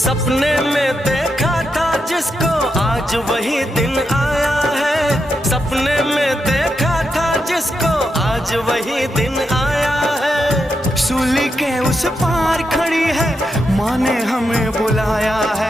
सपने में देखा था जिसको आज वही दिन आया है। सपने में देखा था जिसको आज वही दिन आया है। सूली के उस पार खड़ी है, माँ ने हमें बुलाया है।